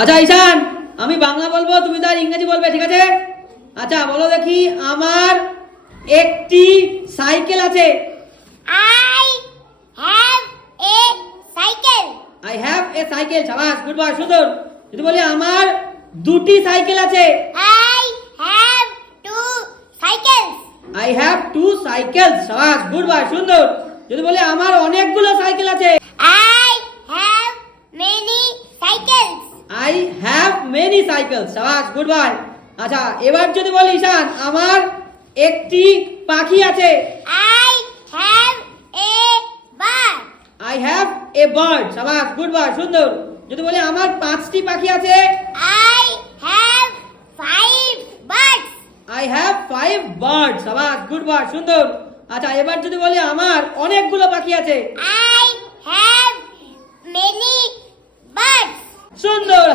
আচ্ছা ঈশান, আমি বাংলা বলবো, তুমি তার ইংরেজি বলবে, ঠিক আছে? আচ্ছা বলো দেখি, আমার একটি সাইকেল আছে। I have I have a cycle. A cycle. শাবাশ, গুড বয়, সুন্দর। যদি বলি আমার দুটি সাইকেল আছে। I have two cycles. I have two cycles. শাবাশ, গুড বয়, সুন্দর। যদি বলি আমার অনেকগুলো সাইকেল আছে। I have many cycles. I have many cycles. শাবাশ, গুড বয়। আচ্ছা এবার যদি বলি ঈশান, আমার একটি পাখি আছে। I have a bird. I have a bird. শাবাশ, গুড বয়, সুন্দর। যদি বলি আমার 5টি পাখি আছে। I have 5 birds. I have 5 bird. শাবাশ, গুড বয়, সুন্দর। আচ্ছা এবার যদি বলি আমার অনেকগুলো পাখি আছে। I have many birds. সুন্দর।